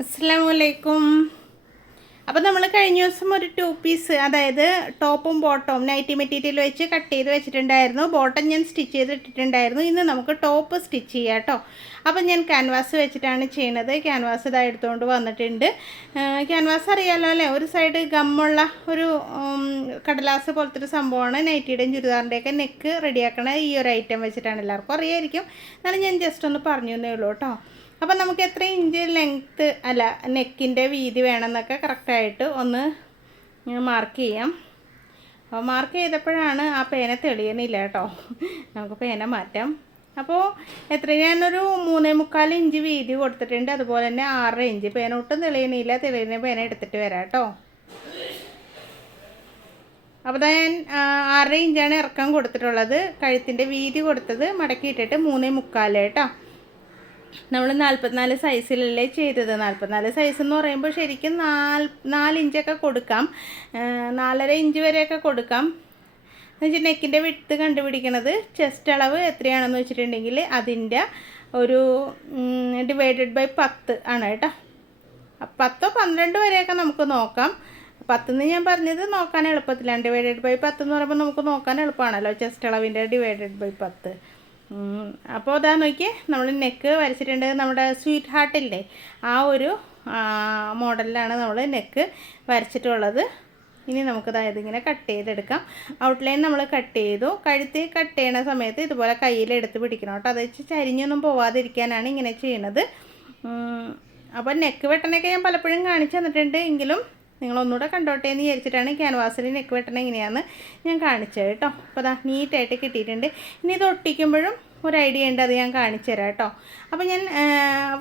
അസ്സാം അപ്പം അപ്പോൾ നമ്മൾ കഴിഞ്ഞ ദിവസം ഒരു ടു പീസ് അതായത് ടോപ്പും ബോട്ടവും നൈറ്റി മെറ്റീരിയൽ വെച്ച് കട്ട് ചെയ്ത് വെച്ചിട്ടുണ്ടായിരുന്നു. ബോട്ടം ഞാൻ സ്റ്റിച്ച് ചെയ്തിട്ടിട്ടുണ്ടായിരുന്നു ഇന്ന് നമുക്ക് ടോപ്പ് സ്റ്റിച്ച് ചെയ്യാം കേട്ടോ. അപ്പം ഞാൻ ക്യാൻവാസ് വെച്ചിട്ടാണ് ചെയ്യണത്. ക്യാൻവാസ് ഇതാ എടുത്തുകൊണ്ട് വന്നിട്ടുണ്ട്. ക്യാൻവാസ് അറിയാലോ അല്ലേ? ഒരു സൈഡ് ഗമ്മുള്ള ഒരു കടലാസ് പോലത്തെ ഒരു സംഭവമാണ്. നൈറ്റിയുടെയും ചുരിദാറിന്റെയൊക്കെ നെക്ക് റെഡിയാക്കണ ഈ ഒരു ഐറ്റം വെച്ചിട്ടാണ് എല്ലാവർക്കും അറിയായിരിക്കും. എന്നാലും ഞാൻ ജസ്റ്റ് ഒന്ന് പറഞ്ഞു തന്നേ ഉള്ളൂ കേട്ടോ. അപ്പം നമുക്ക് എത്ര ഇഞ്ച് ലെങ്ത്ത് അല്ല നെക്കിന്റെ വീതി വേണമെന്നൊക്കെ കറക്റ്റായിട്ട് ഒന്ന് മാർക്ക് ചെയ്യാം. അപ്പോൾ മാർക്ക് ചെയ്തപ്പോഴാണ് ആ പേന തെളിയണില്ല കേട്ടോ. നമുക്ക് പേന മാറ്റാം. അപ്പോൾ എത്ര ഞാനൊരു മൂന്നേ മുക്കാൽ ഇഞ്ച് വീതി കൊടുത്തിട്ടുണ്ട്. അതുപോലെ തന്നെ ആറര ഇഞ്ച്. പേന ഒട്ടും തെളിയണില്ല തെളിയുന്ന പേന എടുത്തിട്ട് വരാം കേട്ടോ. അപ്പോൾ ഞാൻ ആറര ഇഞ്ചാണ് ഇറക്കം കൊടുത്തിട്ടുള്ളത്. കഴുത്തിന്റെ വീതി കൊടുത്തത് മടക്കിയിട്ടിട്ട് മൂന്നേ മുക്കാൽ കേട്ടോ. നമ്മൾ നാൽപ്പത്തിനാല് സൈസിലല്ലേ ചെയ്തത്. നാൽപ്പത്തിനാല് സൈസ് എന്ന് പറയുമ്പോൾ ശരിക്കും നാല് നാല് ഇഞ്ചൊക്കെ കൊടുക്കാം. നാലര ഇഞ്ച് വരെയൊക്കെ കൊടുക്കാം. എന്ന് വെച്ചാൽ നെക്കിന്റെ വിട്ട് കണ്ടുപിടിക്കണത് ചെസ്റ്റ് അളവ് എത്രയാണെന്ന് വെച്ചിട്ടുണ്ടെങ്കിൽ അതിന്റെ ഒരു ഡിവൈഡഡ് ബൈ പത്ത് ആണ് കേട്ടോ. പത്തോ പന്ത്രണ്ട് വരെയൊക്കെ നമുക്ക് നോക്കാം. പത്തെന്ന് ഞാൻ പറഞ്ഞത് നോക്കാൻ എളുപ്പത്തിലാണ്. ഡിവൈഡഡ് ബൈ പത്ത് എന്ന് പറയുമ്പോൾ നമുക്ക് നോക്കാൻ എളുപ്പമാണല്ലോ. ചെസ്റ്റ് അളവിന്റെ ഡിവൈഡഡ് ബൈ പത്ത്. അപ്പോൾ അതാ നോക്കിയേ നമ്മൾ നെക്ക് വരച്ചിട്ടുണ്ട്. നമ്മുടെ സ്വീറ്റ് ഹാർട്ടില്ലേ ആ ഒരു മോഡലിലാണ് നമ്മൾ നെക്ക് വരച്ചിട്ടുള്ളത്. ഇനി നമുക്ക് അതായത് ഇങ്ങനെ കട്ട് ചെയ്തെടുക്കാം. ഔട്ട്ലൈൻ നമ്മൾ കട്ട് ചെയ്തു. കഴുത്ത് കട്ട് ചെയ്യണ സമയത്ത് ഇതുപോലെ കയ്യിലെടുത്ത് പിടിക്കണം കേട്ടോ. അത് വെച്ച് ചരിഞ്ഞൊന്നും പോവാതിരിക്കാനാണ് ഇങ്ങനെ ചെയ്യണത്. അപ്പോൾ നെക്ക് വെട്ടനൊക്കെ ഞാൻ പലപ്പോഴും കാണിച്ചു തന്നിട്ടുണ്ട്. എങ്കിലും നിങ്ങളൊന്നുകൂടെ കണ്ടോട്ടെ എന്ന് വിചാരിച്ചിട്ടാണ് ക്യാൻവാസിൽ നെക്ക് വെട്ടണ എങ്ങനെയാണെന്ന് ഞാൻ കാണിച്ചത് കേട്ടോ. അപ്പോൾ അതാ നീറ്റായിട്ട് കിട്ടിയിട്ടുണ്ട്. ഇനി ഇത് ഒട്ടിക്കുമ്പോഴും ഒരു ഐഡിയ ഉണ്ട് അത് ഞാൻ കാണിച്ചു തരാം കേട്ടോ. അപ്പോൾ ഞാൻ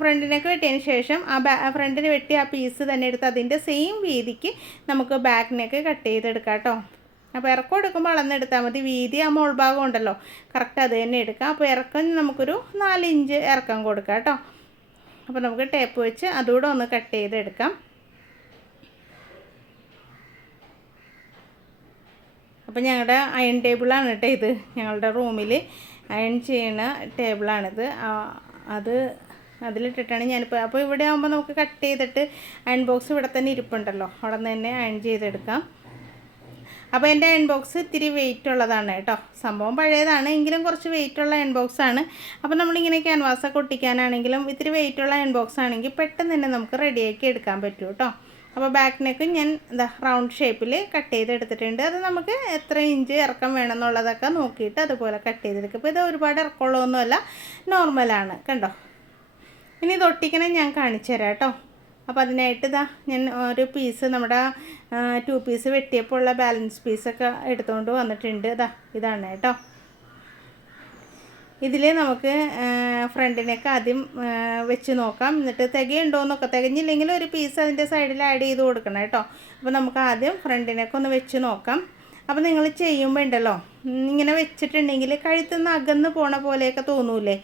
ഫ്രണ്ടിനൊക്കെ വെട്ടിയതിന് ശേഷം ആ ബാ ഫ്രണ്ടിന് വെട്ടി ആ പീസ് തന്നെ എടുത്ത് അതിന്റെ സെയിം വീതിക്ക് നമുക്ക് ബാക്കിനൊക്കെ കട്ട് ചെയ്തെടുക്കാം കേട്ടോ. അപ്പോൾ ഇറക്കം എടുക്കുമ്പോൾ അളന്നെടുത്താൽ മതി. വീതി ആ മോൾ ഭാഗം ഉണ്ടല്ലോ. കറക്റ്റ് അത് തന്നെ എടുക്കാം. അപ്പോൾ ഇറക്കം നമുക്കൊരു നാലിഞ്ച് ഇറക്കം കൊടുക്കാം കേട്ടോ. അപ്പോൾ നമുക്ക് ടേപ്പ് വെച്ച് അതുകൂടെ ഒന്ന് കട്ട് ചെയ്തെടുക്കാം. അപ്പോൾ ഞങ്ങളുടെ അയൺ ടേബിളാണ് കേട്ടോ ഇത്. ഞങ്ങളുടെ റൂമിൽ അയൺ ചെയ്യണ ടേബിളാണിത് അത് അതിലിട്ടിട്ടാണ് ഞാനിപ്പോൾ അപ്പോൾ ഇവിടെ ആകുമ്പോൾ നമുക്ക് കട്ട് ചെയ്തിട്ട് അയൺ ബോക്സ് ഇവിടെ തന്നെ ഇരിപ്പുണ്ടല്ലോ. അവിടെ നിന്ന് തന്നെ അയൺ ചെയ്തെടുക്കാം. അപ്പോൾ എന്റെ അയൺ ബോക്സ് ഇത്തിരി വെയിറ്റ് ഉള്ളതാണ് കേട്ടോ സംഭവം പഴയതാണ് എങ്കിലും കുറച്ച് വെയിറ്റ് ഉള്ള അയൺ ബോക്സ് ആണ്. അപ്പോൾ നമ്മളിങ്ങനെ ക്യാൻവാസൊക്കെ ഒട്ടിക്കാനാണെങ്കിലും ഇത്തിരി വെയിറ്റ് ഉള്ള അയൺ ബോക്സ് ആണെങ്കിൽ പെട്ടെന്ന് തന്നെ നമുക്ക് റെഡിയാക്കി എടുക്കാൻ പറ്റും കേട്ടോ അപ്പോൾ ബാക്ക് നെക്ക് ഞാൻ എന്താ റൗണ്ട് ഷേപ്പിൽ കട്ട് ചെയ്തെടുത്തിട്ടുണ്ട്. അത് നമുക്ക് എത്ര ഇഞ്ച് ഇറക്കം വേണമെന്നുള്ളതൊക്കെ നോക്കിയിട്ട് അതുപോലെ കട്ട് ചെയ്തെടുക്കും. ഇപ്പോൾ ഇത് ഒരുപാട് ഇറക്കമുള്ളതൊന്നുമല്ല നോർമലാണ് കണ്ടോ? ഇനി ഇത് ഒട്ടിക്കണം ഞാൻ കാണിച്ചു തരാം കേട്ടോ. അപ്പോൾ അതിനായിട്ട് ഇതാ ഞാൻ ഒരു പീസ് നമ്മുടെ ടു പീസ് വെട്ടിയപ്പോൾ ഉള്ള ബാലൻസ് പീസൊക്കെ എടുത്തുകൊണ്ട് വന്നിട്ടുണ്ട്. ഇതാ ഇതാണ് കേട്ടോ. ഇതിൽ നമുക്ക് ഫ്രണ്ടിനൊക്കെ ആദ്യം വെച്ച് നോക്കാം. എന്നിട്ട് തികയുണ്ടോയെന്നൊക്കെ തികഞ്ഞില്ലെങ്കിൽ ഒരു പീസ് അതിന്റെ സൈഡിൽ ആഡ് ചെയ്ത് കൊടുക്കണം കേട്ടോ. അപ്പോൾ നമുക്ക് ആദ്യം ഫ്രണ്ടിനൊക്കെ ഒന്ന് വെച്ച് നോക്കാം. അപ്പോൾ നിങ്ങൾ ചെയ്യുമ്പോൾ ഉണ്ടല്ലോ ഇങ്ങനെ വെച്ചിട്ടുണ്ടെങ്കിൽ കഴുത്തുനിന്ന് അകന്ന് പോണ പോലെയൊക്കെ തോന്നൂലേ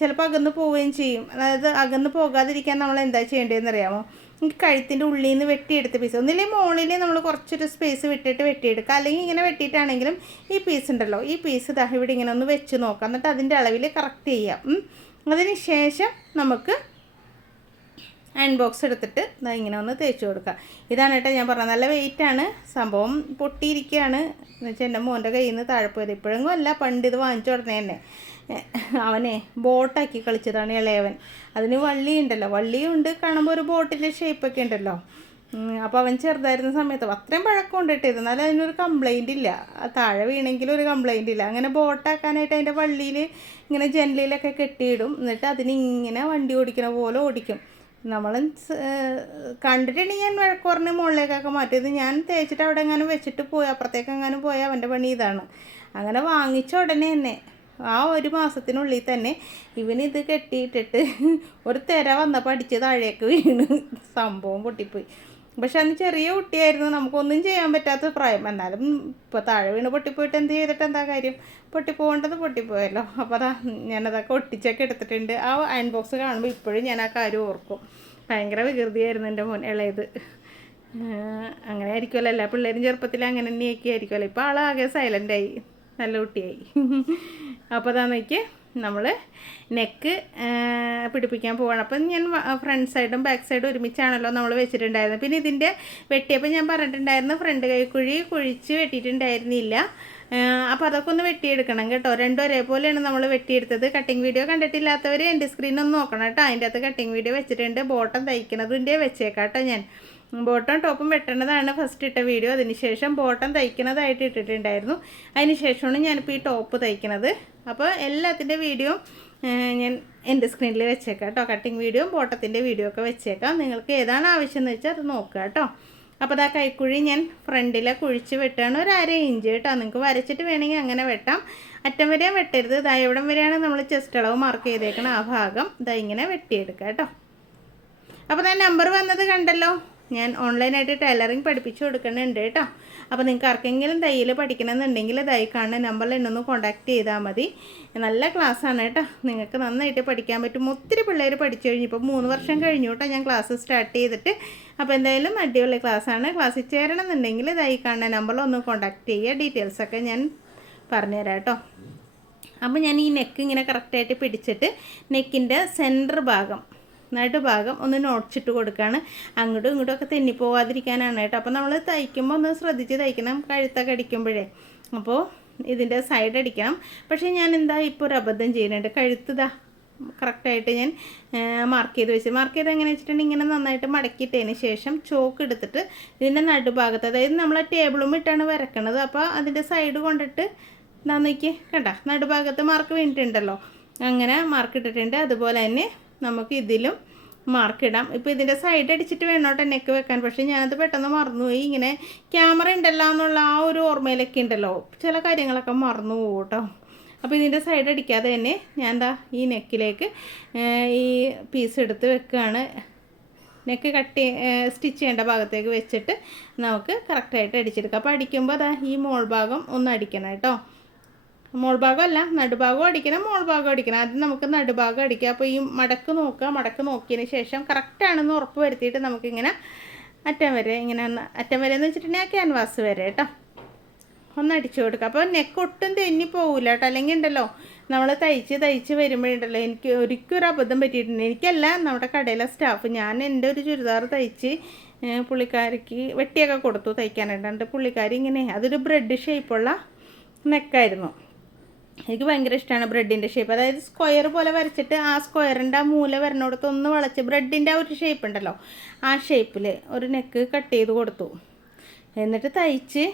ചിലപ്പോൾ അകന്ന് പോവുകയും ചെയ്യും. അതായത് അകന്ന് പോകാതിരിക്കാൻ നമ്മൾ എന്താ ചെയ്യേണ്ടതെന്ന് അറിയാമോ ഈ കഴുത്തിന്റെ ഉള്ളിൽ നിന്ന് വെട്ടിയെടുത്ത പീസ് ഒന്നില്ലെങ്കിൽ മുകളിൽ നമ്മൾ കുറച്ചൊരു സ്പേസ് വിട്ടിട്ട് വെട്ടിയെടുക്കുക. അല്ലെങ്കിൽ ഇങ്ങനെ വെട്ടിയിട്ടാണെങ്കിലും ഈ പീസ് ഉണ്ടല്ലോ. ഈ പീസ് ഇതാ ഇവിടെ ഇങ്ങനെ ഒന്ന് വെച്ച് നോക്കാം എന്നിട്ട് അതിന്റെ അളവിൽ കറക്റ്റ് ചെയ്യാം. അതിന് ശേഷം നമുക്ക് അയൺ ബോക്സ് എടുത്തിട്ട് ഇങ്ങനെ ഒന്ന് തേച്ച് കൊടുക്കുക. ഇതാണ് കേട്ടോ ഞാൻ പറഞ്ഞത്. നല്ല വെയിറ്റാണ് സംഭവം. പൊട്ടിയിരിക്കുകയാണ്. എന്ന് വെച്ചാൽ എന്റെ മോന്റെ കയ്യിൽ നിന്ന് താഴെ പോയത്. ഇപ്പോഴെങ്കിലും അല്ല. പണ്ട് ഇത് വാങ്ങിച്ചു ഉടനെ തന്നെ. അവനെ ബോട്ടാക്കി കളിച്ചതാണ് ഇളയവൻ. അതിന് വള്ളിയുണ്ടല്ലോ. വള്ളിയുണ്ട് കാണുമ്പോൾ ഒരു ബോട്ടിന്റെ ഷേപ്പൊക്കെ ഉണ്ടല്ലോ. അപ്പോൾ അവൻ ചെറുതായിരുന്ന സമയത്ത് അത്രയും പഴക്കം കൊണ്ടിട്ട് എന്നാലും അതിനൊരു കംപ്ലൈന്റ് ഇല്ല. താഴെ വീണെങ്കിലും ഒരു കംപ്ലൈന്റ് ഇല്ല. അങ്ങനെ ബോട്ടാക്കാനായിട്ട് അതിന്റെ വള്ളിയിൽ ഇങ്ങനെ ജനലിലൊക്കെ കെട്ടിയിടും. എന്നിട്ട് അതിനിങ്ങനെ വണ്ടി ഓടിക്കണ പോലെ ഓടിക്കും. നമ്മൾ കണ്ടിട്ടുണ്ടെങ്കിൽ ഞാൻ വഴക്ക് പറഞ്ഞ് മുകളിലേക്കൊക്കെ മാറ്റിയത് ഞാൻ തേച്ചിട്ട് അവിടെ എങ്ങാനും വെച്ചിട്ട് പോയി അപ്പുറത്തേക്ക് എങ്ങാനും പോയി അവന്റെ പണി ഇതാണ്. അങ്ങനെ വാങ്ങിച്ച ഉടനെ തന്നെ ആ ഒരു മാസത്തിനുള്ളിൽ തന്നെ ഇവനിത് കെട്ടിയിട്ടിട്ട് ഒരു തിര വന്നപ്പോൾ അടിച്ച് താഴേക്ക് വീണ്. സംഭവം പൊട്ടിപ്പോയി. പക്ഷെ അന്ന് ചെറിയ കുട്ടിയായിരുന്നു. നമുക്കൊന്നും ചെയ്യാൻ പറ്റാത്ത പ്രായം. എന്നാലും ഇപ്പോൾ താഴെ വീണ് പൊട്ടിപ്പോയിട്ട് എന്ത് ചെയ്തിട്ട് എന്താ കാര്യം? പൊട്ടിപ്പോകേണ്ടത് പൊട്ടിപ്പോയല്ലോ. അപ്പോൾ അതാ ഞാനതൊക്കെ ഒട്ടിച്ചൊക്കെ എടുത്തിട്ടുണ്ട്. ആ അയൺ ബോക്സ് കാണുമ്പോൾ ഇപ്പോഴും ഞാൻ ആ കാര്യം ഓർക്കും. ഭയങ്കര വികൃതിയായിരുന്നു എന്റെ മോൻ ഇളയത്. അങ്ങനെ ആയിരിക്കുമല്ലോ എല്ലാ പിള്ളേരും ചെറുപ്പത്തിൽ അങ്ങനെ തന്നെയൊക്കെ ആയിരിക്കുമല്ലോ ഇപ്പോൾ ആളാകെ സൈലന്റായി നല്ല കുട്ടിയായി. അപ്പോൾ അതാ നോക്കി നമ്മൾ നെക്ക് പിടിപ്പിക്കാൻ പോവാണ്. അപ്പം ഞാൻ ഫ്രണ്ട് സൈഡും ബാക്ക് സൈഡും ഒരുമിച്ചാണല്ലോ നമ്മൾ വെച്ചിട്ടുണ്ടായിരുന്നത്. പിന്നെ ഇതിന്റെ വെട്ടിയപ്പോൾ ഞാൻ പറഞ്ഞിട്ടുണ്ടായിരുന്നു ഫ്രണ്ട് കൈക്കുഴി കുഴിച്ച് വെട്ടിയിട്ടുണ്ടായിരുന്നില്ല. അപ്പോൾ അതൊക്കെ ഒന്ന് വെട്ടിയെടുക്കണം കേട്ടോ. രണ്ടും ഒരേപോലെയാണ് നമ്മൾ വെട്ടിയെടുത്തത്. കട്ടിങ് വീഡിയോ കണ്ടിട്ടില്ലാത്തവർ എന്റെ സ്ക്രീൻ ഒന്ന് നോക്കണം കേട്ടോ. അതിന്റെ അകത്ത് കട്ടിങ് വീഡിയോ വെച്ചിട്ടുണ്ട്. ബോട്ടം തയ്ക്കുന്നതിന്റെ വെച്ചേക്കാം കേട്ടോ ഞാൻ. ബോട്ടം ടോപ്പും വെട്ടണതാണ് ഫസ്റ്റ് ഇട്ട വീഡിയോ. അതിനുശേഷം ബോട്ടം തയ്ക്കുന്നതായിട്ട് ഇട്ടിട്ടുണ്ടായിരുന്നു. അതിനുശേഷമാണ് ഞാനിപ്പോൾ ഈ ടോപ്പ് തയ്ക്കുന്നത് അപ്പോൾ എല്ലാത്തിന്റെ വീഡിയോ ഞാൻ എന്റെ സ്ക്രീനിൽ വെച്ചേക്കാം കേട്ടോ. കട്ടിങ് വീഡിയോ ബോട്ടത്തിന്റെ വീഡിയോ ഒക്കെ വെച്ചേക്കാം. നിങ്ങൾക്ക് ഏതാണ് ആവശ്യം എന്ന് വെച്ചാൽ അത് നോക്കുക കേട്ടോ. അപ്പോൾ അതാ കൈക്കുഴി ഞാൻ ഫ്രണ്ടിലെ കുഴിച്ച് വെട്ടാണ്. ഒരു അര ഇഞ്ച് കേട്ടോ. നിങ്ങൾക്ക് വരച്ചിട്ട് വേണമെങ്കിൽ അങ്ങനെ വെട്ടാം. അറ്റം വരെ വെട്ടരുത്. ഇതാ എവിടം വരെയാണ് നമ്മൾ ചെസ്റ്റ് അളവ് മാർക്ക് ചെയ്തേക്കണം ആ ഭാഗം. ഇതാ ഇങ്ങനെ വെട്ടിയെടുക്കുക കേട്ടോ. അപ്പോൾ ഞാൻ നമ്പർ വന്നത് കണ്ടല്ലോ. ഞാൻ ഓൺലൈനായിട്ട് ടൈലറിങ് പഠിപ്പിച്ചു കൊടുക്കുന്നുണ്ട് കേട്ടോ. അപ്പോൾ നിങ്ങൾക്ക് ആർക്കെങ്കിലും തയ്യൽ പഠിക്കണമെന്നുണ്ടെങ്കിൽ ഇതായി കാണുന്ന നമ്പറിൽ എന്നൊന്ന് കോൺടാക്ട് ചെയ്താൽ മതി. നല്ല ക്ലാസ്സാണ് കേട്ടോ. നിങ്ങൾക്ക് നന്നായിട്ട് പഠിക്കാൻ പറ്റും. ഒത്തിരി പിള്ളേർ പഠിച്ചു കഴിഞ്ഞു. ഇപ്പോൾ മൂന്ന് വർഷം കഴിഞ്ഞു കേട്ടോ ഞാൻ ക്ലാസ് സ്റ്റാർട്ട് ചെയ്തിട്ട്. അപ്പോൾ എന്തായാലും അടിപൊളി ക്ലാസ്സാണ് ക്ലാസ്സിൽ ചേരണം എന്നുണ്ടെങ്കിൽ കാണുന്ന നമ്പറിൽ ഒന്ന് കോൺടാക്ട് ചെയ്യുക. ഡീറ്റെയിൽസൊക്കെ ഞാൻ പറഞ്ഞുതരാം കേട്ടോ. അപ്പോൾ ഞാൻ ഈ നെക്ക് ഇങ്ങനെ കറക്റ്റായിട്ട് പിടിച്ചിട്ട് നെക്കിന്റെ സെന്റർ ഭാഗം നടുഭാഗം ഒന്ന് നോട്ടിച്ചിട്ട് കൊടുക്കുകയാണ് അങ്ങോട്ടും ഇങ്ങോട്ടും ഒക്കെ തെന്നിപ്പോവാതിരിക്കാനാണ് കേട്ടോ. അപ്പോൾ നമ്മൾ തയ്ക്കുമ്പോൾ ഒന്ന് ശ്രദ്ധിച്ച് തയ്ക്കണം. കഴുത്തൊക്കെ അടിക്കുമ്പോഴേ. അപ്പോൾ ഇതിന്റെ സൈഡ് അടിക്കണം. പക്ഷേ ഞാൻ എന്താ ഇപ്പോൾ ഒരു അബദ്ധം ചെയ്യുന്നുണ്ട്. കഴുത്തുതാ. കറക്റ്റായിട്ട് ഞാൻ മാർക്ക് ചെയ്ത് വെച്ച്. മാർക്ക് ചെയ്ത് എങ്ങനെ വെച്ചിട്ടുണ്ടെങ്കിൽ ഇങ്ങനെ നന്നായിട്ട് മടക്കിയിട്ടതിന് ശേഷം ചോക്ക് എടുത്തിട്ട് ഇതിന്റെ നടുഭാഗത്ത് അതായത് നമ്മൾ ടേബിളും ഇട്ടാണ് വരക്കണത്. അപ്പോൾ അതിന്റെ സൈഡ് കൊണ്ടിട്ട് എന്താ നോക്കി കണ്ട? നടുഭാഗത്ത് മാർക്ക് വീണിട്ടുണ്ടല്ലോ. അങ്ങനെ മാർക്ക് ഇട്ടിട്ടുണ്ട്. അതുപോലെ തന്നെ നമുക്ക് ഇതിലും മാർക്ക് ഇടാം ഇപ്പോൾ ഇതിന്റെ സൈഡ് അടിച്ചിട്ട് വേണോട്ടെ നെക്ക് വെക്കാൻ. പക്ഷേ ഞാനത് പെട്ടെന്ന് മറന്നുപോയി. ഇങ്ങനെ ക്യാമറ ഉണ്ടല്ലോ എന്നുള്ള ആ ഒരു ഓർമ്മയിലൊക്കെ ഉണ്ടല്ലോ. ചില കാര്യങ്ങളൊക്കെ മറന്നു പോകും കേട്ടോ. അപ്പോൾ ഇതിന്റെ സൈഡ് അടിക്കാതെ തന്നെ ഞാൻ എന്താ ഈ നെക്കിലേക്ക് ഈ പീസ് എടുത്ത് വെക്കുകയാണ് നെക്ക് കട്ട് സ്റ്റിച്ച് ചെയ്യേണ്ട ഭാഗത്തേക്ക് വെച്ചിട്ട് നമുക്ക് കറക്റ്റായിട്ട് അടിച്ചെടുക്കാം. അപ്പോൾ അടിക്കുമ്പോൾ അതാ ഈ മോൾ ഭാഗം ഒന്ന് അടിക്കണം കേട്ടോ. മോൾ ഭാഗമല്ല നടുഭാഗം അടിക്കണം മോൾ ഭാഗം അടിക്കണം. ആദ്യം നമുക്ക് നടുഭാഗം അടിക്കുക അപ്പോൾ ഈ മടക്ക് നോക്കുക. മടക്ക് നോക്കിയതിന് ശേഷം കറക്റ്റാണെന്ന് ഉറപ്പ് വരുത്തിയിട്ട് നമുക്കിങ്ങനെ അറ്റം വരെ ഇങ്ങനെ അറ്റം വരെ എന്ന് വെച്ചിട്ടുണ്ടെങ്കിൽ ആ ക്യാൻവാസ് വരെ കേട്ടോ. ഒന്ന് അടിച്ചു കൊടുക്കുക. അപ്പോൾ നെക്ക് ഒട്ടും തെന്നി പോകില്ല കേട്ടോ. അല്ലെങ്കിൽ ഉണ്ടല്ലോ നമ്മൾ തയ്ച്ച് തയ്ച്ച് വരുമ്പോഴുണ്ടല്ലോ എനിക്ക് ഒരിക്കലും ഒരു അബദ്ധം പറ്റിയിട്ടുണ്ട്. എനിക്കല്ല നമ്മുടെ കടയിലെ സ്റ്റാഫ് ഞാൻ എന്റെ ഒരു ചുരിദാർ തയ്ച്ച് പുള്ളിക്കാരിക്ക് വെട്ടിയൊക്കെ കൊടുത്തു തയ്ക്കാനായിട്ട്. പുള്ളിക്കാരി ഇങ്ങനെ അതൊരു ബ്രെഡ് ഷേപ്പുള്ള നെക്കായിരുന്നു എനിക്ക് ഭയങ്കര ഇഷ്ടമാണ് ബ്രെഡിന്റെ ഷേപ്പ് അതായത് സ്ക്വയർ പോലെ വരച്ചിട്ട് ആ സ്ക്വയറിന്റെ ആ മൂല വരണോടത്ത് ഒന്ന് വളച്ച് ബ്രെഡിന്റെ ആ ഒരു ഷേപ്പ് ഉണ്ടല്ലോ ആ ഷേപ്പിൽ ഒരു നെക്ക് കട്ട് ചെയ്ത് കൊടുത്തു. എന്നിട്ട് തയ്ച്ച്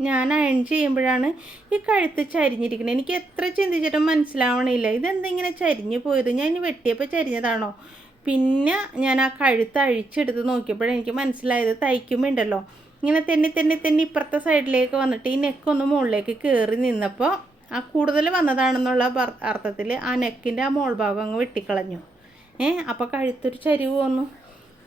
ഞാൻ അയൺ ചെയ്യുമ്പോഴാണ് ഈ കഴുത്ത് ചരിഞ്ഞിരിക്കുന്നത് എനിക്ക് എത്ര ചിന്തിച്ചിട്ടും മനസ്സിലാവണില്ല. ഇതെന്തിങ്ങനെ ചരിഞ്ഞു പോയത്? ഞാൻ വെട്ടിയപ്പോൾ ചരിഞ്ഞതാണോ? പിന്നെ ഞാൻ ആ കഴുത്ത് അഴിച്ചെടുത്ത് നോക്കിയപ്പോഴെനിക്ക് മനസ്സിലായത് തയ്ക്കുമ്പോൾ ഉണ്ടല്ലോ ഇങ്ങനെ തെന്നി തെന്നി തെന്നി ഇപ്പുറത്തെ സൈഡിലേക്ക് വന്നിട്ട് ഈ നെക്കൊന്ന് മുകളിലേക്ക് കയറി നിന്നപ്പോൾ ആ കൂടുതൽ വന്നതാണെന്നുള്ള അർത്ഥത്തിൽ ആ നെക്കിന്റെ ആ മോൾ ഭാഗം അങ്ങ് വെട്ടിക്കളഞ്ഞു. ഏ അപ്പോൾ കഴുത്തൊരു ചരിവ് വന്നു.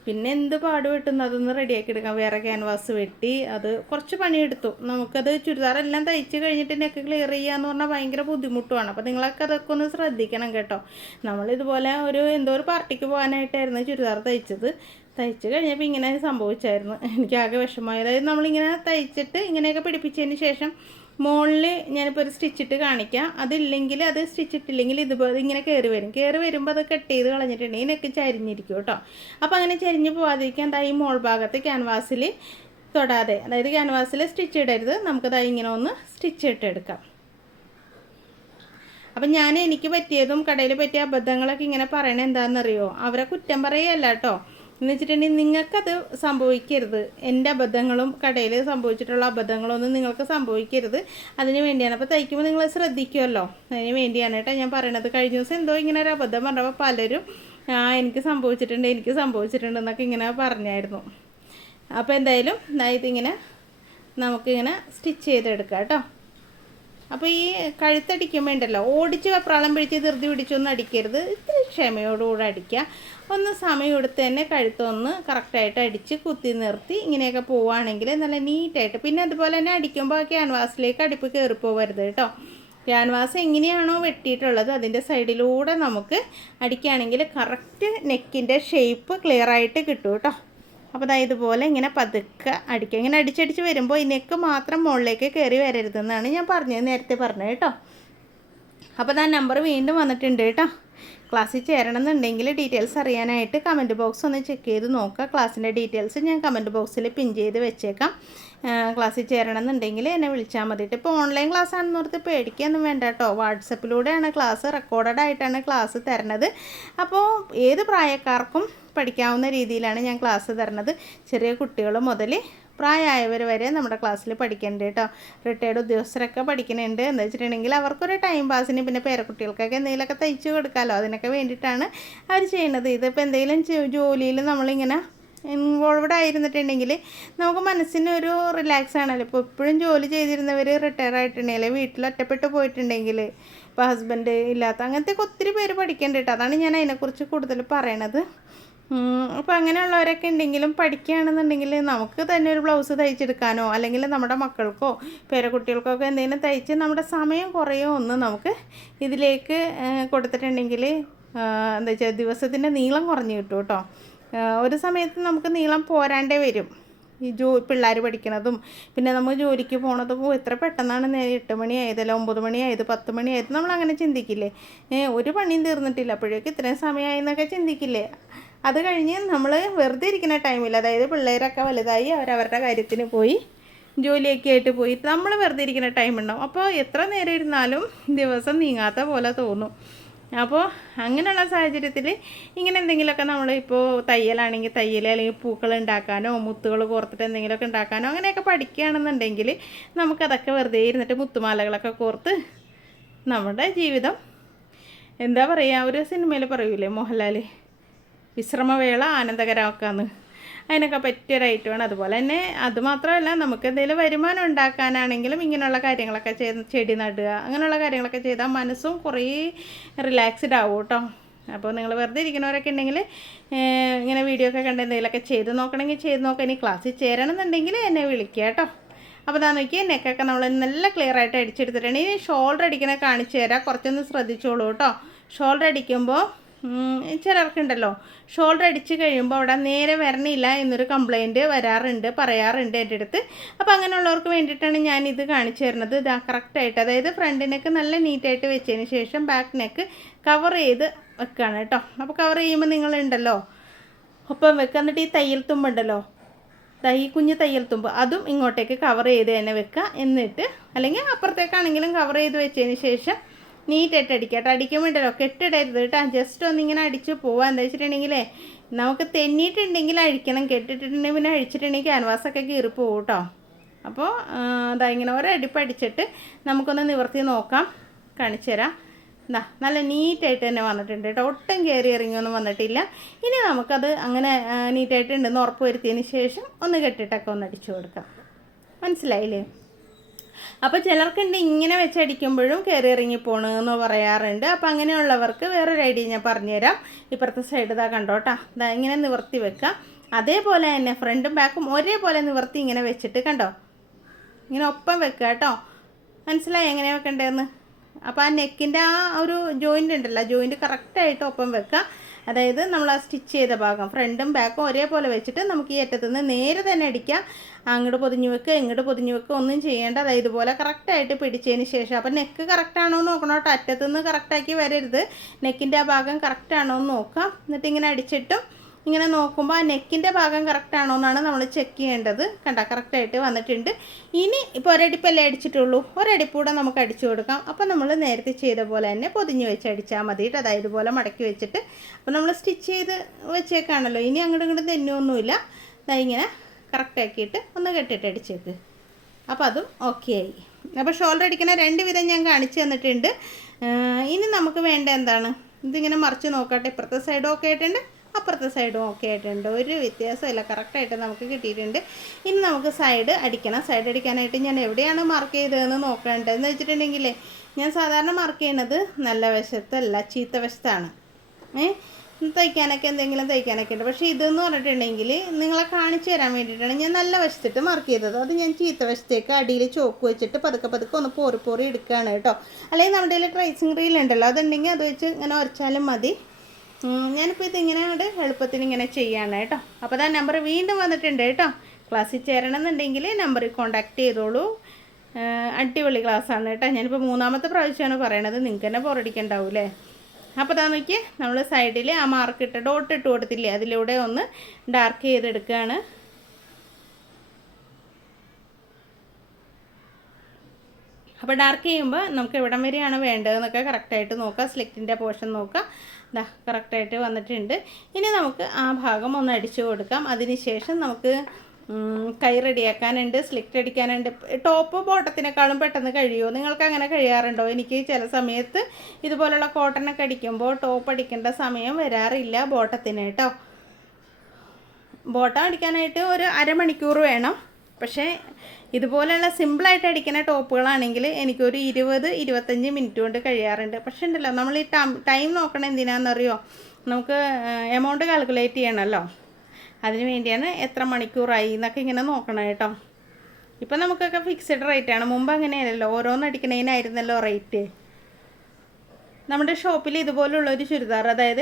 പിന്നെ എന്ത് പാട് വെട്ടുന്നു? അതൊന്ന് റെഡിയാക്കി എടുക്കാം. വേറെ ക്യാൻവാസ് വെട്ടി അത് കുറച്ച് പണിയെടുത്തു. നമുക്കത് ചുരിദാറെല്ലാം തയ്ച്ച് കഴിഞ്ഞിട്ട് നെക്ക് ക്ലിയർ ചെയ്യാന്ന് പറഞ്ഞാൽ ഭയങ്കര ബുദ്ധിമുട്ടുമാണ് അപ്പോൾ നിങ്ങളൊക്കെ അതൊക്കെ ഒന്ന് ശ്രദ്ധിക്കണം കേട്ടോ. നമ്മൾ ഇതുപോലെ ഒരു എന്തോ ഒരു പാർട്ടിക്ക് പോകാനായിട്ടായിരുന്നു ചുരിദാർ തയ്ച്ചത്. തയ്ച്ച് കഴിഞ്ഞപ്പോൾ ഇങ്ങനെ സംഭവിച്ചായിരുന്നു. എനിക്കാകെ വിഷമമായി. അതായത് നമ്മളിങ്ങനെ തയ്ച്ചിട്ട് ഇങ്ങനെയൊക്കെ പിടിപ്പിച്ചതിന് ശേഷം മുകളിൽ ഞാനിപ്പോൾ ഒരു സ്റ്റിച്ചിട്ട് കാണിക്കാം. അതില്ലെങ്കിൽ അത് സ്റ്റിച്ചിട്ടില്ലെങ്കിൽ ഇതുപോലെ ഇങ്ങനെ കയറി വരും. കയറി വരുമ്പോൾ അത് കട്ട് ചെയ്ത് കളഞ്ഞിട്ടുണ്ടെങ്കിൽ നെക്ക് ചരിഞ്ഞിരിക്കും കേട്ടോ. അപ്പോൾ അങ്ങനെ ചരിഞ്ഞ് പോവാതിരിക്കാൻ തൈ ഈ മോൾ ഭാഗത്ത് ക്യാൻവാസിൽ തൊടാതെ അതായത് ക്യാൻവാസിൽ സ്റ്റിച്ച് ഇടരുത്. നമുക്ക് നമുക്കത് ഇങ്ങനെ ഒന്ന് സ്റ്റിച്ച് ഇട്ടെടുക്കാം അപ്പം ഞാൻ എനിക്ക് പറ്റിയതും കടയിൽ പറ്റിയ അബദ്ധങ്ങളൊക്കെ ഇങ്ങനെ പറയണത് എന്താണെന്നറിയോ? അവരെ കുറ്റം പറയല്ല കേട്ടോ. എന്ന് വെച്ചിട്ടുണ്ടെങ്കിൽ നിങ്ങൾക്കത് സംഭവിക്കരുത്. എന്റെ അബദ്ധങ്ങളും കടയിൽ സംഭവിച്ചിട്ടുള്ള അബദ്ധങ്ങളൊന്നും നിങ്ങൾക്ക് സംഭവിക്കരുത്. അതിന് വേണ്ടിയാണ്. അപ്പോൾ തയ്ക്കുമ്പോൾ നിങ്ങൾ ശ്രദ്ധിക്കുമല്ലോ. അതിന് വേണ്ടിയാണ് കേട്ടോ ഞാൻ പറയണത്. കഴിഞ്ഞ ദിവസം എന്തോ ഇങ്ങനെ ഒരു അബദ്ധം പറഞ്ഞപ്പോൾ പലരും ആ എനിക്ക് സംഭവിച്ചിട്ടുണ്ട് എനിക്ക് സംഭവിച്ചിട്ടുണ്ട് എന്നൊക്കെ ഇങ്ങനെ പറഞ്ഞായിരുന്നു. അപ്പോൾ എന്തായാലും ഇതിങ്ങനെ നമുക്കിങ്ങനെ സ്റ്റിച്ച് ചെയ്തെടുക്കാം കേട്ടോ. അപ്പോൾ ഈ കഴുത്തടിക്കുമ്പോൾ ഉണ്ടല്ലോ ഓടിച്ച് വെപ്രാളം പിടിച്ച് ധൃതി പിടിച്ചൊന്നും അടിക്കരുത്. ഇത്തിരി ക്ഷമയോടുകൂടെ അടിക്കുക. ഒന്ന് സമയം എടുത്ത് തന്നെ കഴുത്തൊന്ന് കറക്റ്റായിട്ട് അടിച്ച് കുത്തി നിർത്തി ഇങ്ങനെയൊക്കെ പോവുകയാണെങ്കിൽ നല്ല നീറ്റായിട്ട്. പിന്നെ അതുപോലെ തന്നെ അടിക്കുമ്പോൾ ക്യാൻവാസിലേക്ക് അടുപ്പ് കയറിപ്പോവരുത് കേട്ടോ. ക്യാൻവാസ് എങ്ങനെയാണോ വെട്ടിയിട്ടുള്ളത് അതിന്റെ സൈഡിലൂടെ നമുക്ക് അടിക്കുകയാണെങ്കിൽ കറക്റ്റ് നെക്കിന്റെ ഷേപ്പ് ക്ലിയറായിട്ട് കിട്ടും കേട്ടോ. അപ്പോൾ അതായത് ഇതുപോലെ ഇങ്ങനെ പതുക്കെ അടിക്കുക. ഇങ്ങനെ അടിച്ചടിച്ച് വരുമ്പോൾ ഇതിനൊക്കെ നെക്ക് മാത്രം മുകളിലേക്ക് കയറി വരരുതെന്നാണ് ഞാൻ പറഞ്ഞത് നേരത്തെ പറഞ്ഞത് കേട്ടോ. അപ്പോൾ ഞാൻ നമ്പർ വീണ്ടും വന്നിട്ടുണ്ട് കേട്ടോ. ക്ലാസ്സിൽ ചേരണം എന്നുണ്ടെങ്കിൽ ഡീറ്റെയിൽസ് അറിയാനായിട്ട് കമന്റ് ബോക്സ് ഒന്ന് ചെക്ക് ചെയ്ത് നോക്കുക. ക്ലാസ്സിന്റെ ഡീറ്റെയിൽസ് ഞാൻ കമന്റ് ബോക്സിൽ പിൻ ചെയ്ത് വെച്ചേക്കാം. ക്ലാസ്സിൽ ചേരണം എന്നുണ്ടെങ്കിൽ എന്നെ വിളിച്ചാൽ മതിയിട്ട്. ഇപ്പോൾ ഓൺലൈൻ ക്ലാസ് ആണെന്ന് ഓർത്ത് പേടിക്കുകയൊന്നും വേണ്ട കേട്ടോ. വാട്സപ്പിലൂടെയാണ് ക്ലാസ് റെക്കോർഡഡ് ആയിട്ടാണ് ക്ലാസ് തരണത്. അപ്പോൾ ഏത് പ്രായക്കാർക്കും പഠിക്കാവുന്ന രീതിയിലാണ് ഞാൻ ക്ലാസ് തരണത്. ചെറിയ കുട്ടികൾ മുതൽ പ്രായമായവർ വരെ നമ്മുടെ ക്ലാസ്സിൽ പഠിക്കേണ്ട കേട്ടോ. റിട്ടയർഡ് ഉദ്യോഗസ്ഥരൊക്കെ പഠിക്കുന്നുണ്ട് എന്ന് വെച്ചിട്ടുണ്ടെങ്കിൽ അവർക്കൊരു ടൈം പാസിന് പിന്നെ പേരക്കുട്ടികൾക്കൊക്കെ എന്തെങ്കിലുമൊക്കെ തയ്ച്ചു കൊടുക്കാമല്ലോ അതിനൊക്കെ വേണ്ടിയിട്ടാണ് അവർ ചെയ്യുന്നത് ഇതിപ്പോൾ എന്തെങ്കിലും ജോലിയിൽ നമ്മളിങ്ങനെ ഇൻവോൾവ്ഡ് ആയിരുന്നിട്ടുണ്ടെങ്കിൽ നമുക്ക് മനസ്സിന് ഒരു റിലാക്സ് ആണല്ലോ. ഇപ്പോൾ എപ്പോഴും ജോലി ചെയ്തിരുന്നവർ റിട്ടയർ ആയിട്ടുണ്ടെങ്കിൽ വീട്ടിൽ ഒറ്റപ്പെട്ട് പോയിട്ടുണ്ടെങ്കിൽ ഇപ്പോൾ ഹസ്ബൻഡ് ഇല്ലാത്ത അങ്ങനത്തെ ഒത്തിരി പേര് പഠിക്കേണ്ട കേട്ടോ അതാണ് ഞാൻ അതിനെക്കുറിച്ച് കൂടുതൽ പറയണത്. അപ്പോൾ അങ്ങനെയുള്ളവരൊക്കെ ഉണ്ടെങ്കിലും പഠിക്കുകയാണെന്നുണ്ടെങ്കിൽ നമുക്ക് തന്നെ ഒരു ബ്ലൗസ് തയ്ച്ചെടുക്കാനോ അല്ലെങ്കിൽ നമ്മുടെ മക്കൾക്കോ പേരക്കുട്ടികൾക്കോ ഒക്കെ എന്തെങ്കിലും തയ്ച്ച് നമ്മുടെ സമയം കുറയോ ഒന്ന് നമുക്ക് ഇതിലേക്ക് കൊടുത്തിട്ടുണ്ടെങ്കിൽ എന്താ വെച്ചാൽ ദിവസത്തിന്റെ നീളം കുറഞ്ഞു കിട്ടും കേട്ടോ ഒരു സമയത്ത് നമുക്ക് നീളം പോരാണ്ടേ വരും. ഈ ജോ പിള്ളേർ പഠിക്കണതും പിന്നെ നമ്മൾ ജോലിക്ക് പോണതും എത്ര പെട്ടെന്നാണ് നേരെ എട്ട് മണിയായതല്ലോ ഒമ്പത് മണിയായത് പത്ത് മണിയായത് നമ്മൾ അങ്ങനെ ചിന്തിക്കില്ലേ? ഒരു പണിയും തീർന്നിട്ടില്ല. അപ്പോഴേക്കും ഇത്രയും സമയമായി എന്നൊക്കെ ചിന്തിക്കില്ലേ? അത് കഴിഞ്ഞ് നമ്മൾ വെറുതെ ഇരിക്കുന്ന ടൈമിൽ അതായത് പിള്ളേരൊക്കെ വലുതായി അവരവരുടെ കാര്യത്തിന് പോയി ജോലിയൊക്കെ ആയിട്ട് പോയി നമ്മൾ വെറുതെ ഇരിക്കുന്ന ടൈം ഉണ്ടാവും അപ്പോൾ എത്ര നേരം ഇരുന്നാലും ദിവസം നീങ്ങാത്ത പോലെ തോന്നും. അപ്പോൾ അങ്ങനെയുള്ള സാഹചര്യത്തിൽ ഇങ്ങനെ എന്തെങ്കിലുമൊക്കെ നമ്മൾ ഇപ്പോൾ തയ്യലാണെങ്കിൽ തയ്യൽ അല്ലെങ്കിൽ പൂക്കൾ ഉണ്ടാക്കാനോ മുത്തുകൾ കോർത്തിട്ട് എന്തെങ്കിലുമൊക്കെ ഉണ്ടാക്കാനോ അങ്ങനെയൊക്കെ പഠിക്കുകയാണെന്നുണ്ടെങ്കിൽ നമുക്കതൊക്കെ വെറുതെ ഇരുന്നിട്ട് മുത്തുമാലകളൊക്കെ കോർത്ത് നമ്മുടെ ജീവിതം എന്താ പറയുക ഒരു സിനിമയിൽ പറയൂലേ മോഹൻലാൽ വിശ്രമവേള ആനന്ദകരമാക്കാന്ന്. അതിനൊക്കെ പറ്റിയൊരു ഐറ്റമാണ് അതുപോലെ തന്നെ അതുമാത്രമല്ല നമുക്ക് എന്തെങ്കിലും വരുമാനം ഉണ്ടാക്കാനാണെങ്കിലും ഇങ്ങനെയുള്ള കാര്യങ്ങളൊക്കെ ചെയ്ത് ചെടി നടുക അങ്ങനെയുള്ള കാര്യങ്ങളൊക്കെ ചെയ്താൽ മനസ്സും കുറേ റിലാക്സ്ഡ് ആവും കേട്ടോ. അപ്പോൾ നിങ്ങൾ വെറുതെ ഇരിക്കുന്നവരൊക്കെ ഉണ്ടെങ്കിൽ ഇങ്ങനെ വീഡിയോ ഒക്കെ കണ്ട് എന്തെങ്കിലുമൊക്കെ ചെയ്ത് നോക്കണമെങ്കിൽ ചെയ്ത് നോക്കാം. ഇനി ക്ലാസ്സിൽ ചേരണം എന്നുണ്ടെങ്കിൽ എന്നെ വിളിക്കുക കേട്ടോ. അപ്പോൾ അതാ നോക്കി നെക്കൊക്കെ നമ്മൾ നല്ല ക്ലിയർ ആയിട്ട് അടിച്ചെടുത്തിട്ടുണ്ട്. ഇനി ഷോൾഡർ അടിക്കണ കാണിച്ചു തരാം. കുറച്ചൊന്ന് ശ്രദ്ധിച്ചോളൂ കേട്ടോ. ഷോൾഡർ അടിക്കുമ്പോൾ ചിലർക്കുണ്ടല്ലോ ഷോൾഡർ അടിച്ച് കഴിയുമ്പോൾ അവിടെ നേരെ വരണില്ല എന്നൊരു കംപ്ലൈന്റ് വരാറുണ്ട് പറയാറുണ്ട് എന്റെ അടുത്ത്. അപ്പോൾ അങ്ങനെയുള്ളവർക്ക് വേണ്ടിയിട്ടാണ് ഞാൻ ഇത് കാണിച്ചു തരുന്നത്. ഇതാ കറക്റ്റായിട്ട് അതായത് ഫ്രണ്ട് നെക്ക് നല്ല നീറ്റായിട്ട് വെച്ചതിന് ശേഷം ബാക്ക് നെക്ക് കവർ ചെയ്ത് വെക്കുകയാണ് കേട്ടോ. അപ്പോൾ കവർ ചെയ്യുമ്പോൾ നിങ്ങളുണ്ടല്ലോ. ഒപ്പം വെക്കുക എന്നിട്ട് ഈ തയ്യൽ തുമ്പുണ്ടല്ലോ ഈ കുഞ്ഞ് തയ്യൽ തുമ്പ്. അതും ഇങ്ങോട്ടേക്ക് കവർ ചെയ്ത് തന്നെ വെക്കുക എന്നിട്ട് അല്ലെങ്കിൽ അപ്പുറത്തേക്കാണെങ്കിലും കവർ ചെയ്ത് വെച്ചതിന് ശേഷം നീറ്റായിട്ട് അടിക്കുക കേട്ടോ. അടിക്കുമ്പോണ്ടല്ലോ കെട്ടിടരുത് കേട്ടോ. ജസ്റ്റ് ഒന്നിങ്ങനെ അടിച്ച് പോവാൻ എന്താ വെച്ചിട്ടുണ്ടെങ്കിലേ നമുക്ക് തെന്നിയിട്ടുണ്ടെങ്കിൽ അഴിക്കണം കെട്ടിട്ടുണ്ടെങ്കിൽ പിന്നെ അഴിച്ചിട്ടുണ്ടെങ്കിൽ ക്യാൻവാസൊക്കെ പോകും കേട്ടോ. അപ്പോൾ അതാ ഇങ്ങനെ ഒരടിപ്പ് അടിച്ചിട്ട് നമുക്കൊന്ന് നിവർത്തി നോക്കാം. കാണിച്ചു തരാം. എന്താ നല്ല നീറ്റായിട്ട് തന്നെ വന്നിട്ടുണ്ട് കേട്ടോ. ഒട്ടും കയറി ഇറങ്ങിയൊന്നും വന്നിട്ടില്ല. ഇനി നമുക്കത് അങ്ങനെ നീറ്റായിട്ടുണ്ടെന്ന് ഉറപ്പ് വരുത്തിയതിന് ശേഷം ഒന്ന് കെട്ടിട്ടൊക്കെ ഒന്ന് അടിച്ചു കൊടുക്കാം. മനസ്സിലായില്ലേ? അപ്പോൾ ചിലർക്കുണ്ട് ഇങ്ങനെ വെച്ചടിക്കുമ്പോഴും കയറി ഇറങ്ങി പോകണമെന്ന് പറയാറുണ്ട്. അപ്പോൾ അങ്ങനെയുള്ളവർക്ക് വേറൊരു ഐഡിയ ഞാൻ പറഞ്ഞുതരാം. ഇപ്പുറത്തെ സൈഡ് ഇതാ കണ്ടോട്ടാ ഇതാ ഇങ്ങനെ നിവർത്തി വെക്കാം. അതേപോലെ തന്നെ ഫ്രണ്ടും ബാക്കും ഒരേപോലെ നിവർത്തി ഇങ്ങനെ വെച്ചിട്ട് കണ്ടോ? ഇങ്ങനെ ഒപ്പം വെക്കുക കേട്ടോ മനസ്സിലായി എങ്ങനെ വെക്കണ്ടേന്ന്? അപ്പോൾ ആ നെക്കിന്റെ ആ ഒരു ജോയിന്റ് ഉണ്ടല്ലോ ജോയിന്റ് കറക്റ്റായിട്ട് ഒപ്പം വെക്കുക അതായത് നമ്മൾ ആ സ്റ്റിച്ച് ചെയ്ത ഭാഗം. ഫ്രണ്ടും ബാക്കും ഒരേപോലെ വെച്ചിട്ട് നമുക്ക് ഈ അറ്റത്തുനിന്ന് നേരെ തന്നെ അടിക്കാം. അങ്ങോട്ട് പൊതിഞ്ഞു വെക്കുക ഇങ്ങോട്ട് പൊതിഞ്ഞു വെക്കുക ഒന്നും ചെയ്യേണ്ട. അതായത് ഇതുപോലെ കറക്റ്റായിട്ട് പിടിച്ചതിന് ശേഷം അപ്പോൾ നെക്ക് കറക്റ്റാണോ എന്ന് നോക്കണം കേട്ടോ. അറ്റത്തുനിന്ന് കറക്റ്റാക്കി വരരുത്. നെക്കിന്റെ ആ ഭാഗം കറക്റ്റാണോ എന്ന് നോക്കാം. എന്നിട്ട് ഇങ്ങനെ അടിച്ചിട്ടും ഇങ്ങനെ നോക്കുമ്പോൾ ആ നെക്കിന്റെ ഭാഗം കറക്റ്റ് ആണോ എന്നാണ് നമ്മൾ ചെക്ക് ചെയ്യേണ്ടത്. കണ്ട കറക്റ്റായിട്ട് വന്നിട്ടുണ്ട്. ഇനി ഇപ്പോൾ ഒരടിപ്പല്ലേ അടിച്ചിട്ടുള്ളൂ. ഒരടിപ്പ് കൂടെ നമുക്ക് അടിച്ചു കൊടുക്കാം. അപ്പോൾ നമ്മൾ നേരത്തെ ചെയ്ത പോലെ തന്നെ പൊതിഞ്ഞ് വെച്ച് അടിച്ചാൽ മതി അതായത് ഇതുപോലെ മടക്കി വെച്ചിട്ട്. അപ്പോൾ നമ്മൾ സ്റ്റിച്ച് ചെയ്ത് വെച്ചേക്കാണല്ലോ. ഇനി അങ്ങോട്ടും ഇങ്ങോട്ടും തെന്നൊന്നുമില്ല ദാ ഇങ്ങനെ കറക്റ്റാക്കിയിട്ട് ഒന്ന് കെട്ടിട്ട് അടിച്ചേക്ക്. അപ്പോൾ അതും ഓക്കെ ആയി. അപ്പോൾ ഷോൾഡർ അടിക്കുന്ന രണ്ട് വിധം ഞാൻ കാണിച്ചു തന്നിട്ടുണ്ട്. ഇനി നമുക്ക് വേണ്ട എന്താണ്? ഇതിങ്ങനെ മറിച്ച് നോക്കട്ടെ. ഇപ്പുറത്തെ സൈഡും ഓക്കെ ആയിട്ടുണ്ട്. അപ്പുറത്തെ സൈഡും ഓക്കെ ആയിട്ടുണ്ട്. ഒരു വ്യത്യാസമില്ല കറക്റ്റായിട്ട് നമുക്ക് കിട്ടിയിട്ടുണ്ട്. ഇനി നമുക്ക് സൈഡ് അടിക്കണം. സൈഡ് അടിക്കാനായിട്ട് ഞാൻ എവിടെയാണ് മാർക്ക് ചെയ്തതെന്ന് നോക്കേണ്ടതെന്ന് വെച്ചിട്ടുണ്ടെങ്കിൽ ഞാൻ സാധാരണ മാർക്ക് ചെയ്യണത് നല്ല വശത്തല്ല ചീത്ത വശത്താണ്. ഏ? തയ്ക്കാനൊക്കെ എന്തെങ്കിലും തയ്ക്കാനൊക്കെ ഉണ്ട്. പക്ഷേ ഇതെന്ന് പറഞ്ഞിട്ടുണ്ടെങ്കിൽ നിങ്ങളെ കാണിച്ചു തരാൻ വേണ്ടിയിട്ടാണ് ഞാൻ നല്ല വശത്തിട്ട് മാർക്ക് ചെയ്തത്. അത് ഞാൻ ചീത്ത വശത്തേക്ക് അടിയിൽ ചോക്ക് വെച്ചിട്ട് പതുക്കെ പതുക്കെ ഒന്ന് പോറി പോറി എടുക്കുകയാണ് കേട്ടോ. അല്ലെങ്കിൽ നമ്മുടെ കയ്യിൽ ട്രൈസിങ് റീൽ ഉണ്ടല്ലോ. അതുണ്ടെങ്കിൽ അത് വെച്ച് ഇങ്ങനെ ഉരച്ചാലും മതി. ഞാനിപ്പോൾ ഇതിങ്ങനെ അങ്ങോട്ട് എളുപ്പത്തിന് ഇങ്ങനെ ചെയ്യാണ് കേട്ടോ. അപ്പോൾ അതാ നമ്പർ വീണ്ടും വന്നിട്ടുണ്ട് കേട്ടോ. ക്ലാസ്സിൽ ചേരണം എന്നുണ്ടെങ്കിൽ നമ്പറിൽ കോൺടാക്ട് ചെയ്തോളൂ അടിപൊളി ക്ലാസ്സാണ് കേട്ടോ. ഞാനിപ്പോൾ മൂന്നാമത്തെ പ്രാവശ്യമാണ് പറയണത്. നിങ്ങൾക്ക് തന്നെ ബോറടിക്കണ്ടാവൂലേ അപ്പോൾ അതാ നോക്കിയേ നമ്മൾ സൈഡിൽ ആ മാർക്ക് ഇട്ട ഡോട്ട് ഇട്ട് കൊടുത്തില്ലേ? അതിലൂടെ ഒന്ന് ഡാർക്ക് ചെയ്തെടുക്കുകയാണ് അപ്പോൾ ഡാർക്ക് ചെയ്യുമ്പോൾ നമുക്ക് എവിടം വരെയാണ് വേണ്ടതെന്നൊക്കെ കറക്റ്റായിട്ട് നോക്കുക സ്ലിറ്റിന്റെ പോർഷൻ നോക്കുക ഇതാ കറക്റ്റായിട്ട് വന്നിട്ടുണ്ട്. ഇനി നമുക്ക് ആ ഭാഗം ഒന്ന് അടിച്ചു കൊടുക്കാം. അതിന് ശേഷം നമുക്ക് കൈ റെഡിയാക്കാനുണ്ട് സ്ലിറ്റ് അടിക്കാനുണ്ട്. ടോപ്പ് ബോട്ടത്തിനേക്കാളും പെട്ടെന്ന് കഴിയുമോ? നിങ്ങൾക്ക് അങ്ങനെ കഴിയാറുണ്ടോ? എനിക്ക് ചില സമയത്ത് ഇതുപോലുള്ള കോട്ടനൊക്കെ അടിക്കുമ്പോൾ ടോപ്പ് അടിക്കേണ്ട സമയം വരാറില്ല ബോട്ടത്തിന് കേട്ടോ. ബോട്ടം അടിക്കാനായിട്ട് ഒരു അരമണിക്കൂർ വേണം. പക്ഷേ ഇതുപോലെയുള്ള സിമ്പിളായിട്ട് അടിക്കുന്ന ടോപ്പുകളാണെങ്കിൽ എനിക്കൊരു ഇരുപത് ഇരുപത്തഞ്ച് മിനിറ്റ് കൊണ്ട് കഴിയാറുണ്ട്. പക്ഷേ ഉണ്ടല്ലോ നമ്മൾ ഈ ടൈം നോക്കണം എന്തിനാണെന്നറിയോ നമുക്ക് എമൗണ്ട് കാൽക്കുലേറ്റ് ചെയ്യണമല്ലോ. അതിന് വേണ്ടിയാണ് എത്ര മണിക്കൂറായി എന്നൊക്കെ ഇങ്ങനെ നോക്കണം കേട്ടോ. ഇപ്പം നമുക്കൊക്കെ ഫിക്സഡ് റേറ്റ് ആണ്. മുമ്പ് അങ്ങനെയല്ലല്ലോ ഓരോന്ന് അടിക്കണതിനായിരുന്നല്ലോ റേറ്റ് നമ്മുടെ ഷോപ്പിൽ ഇതുപോലുള്ള ഒരു ചുരിദാർ അതായത്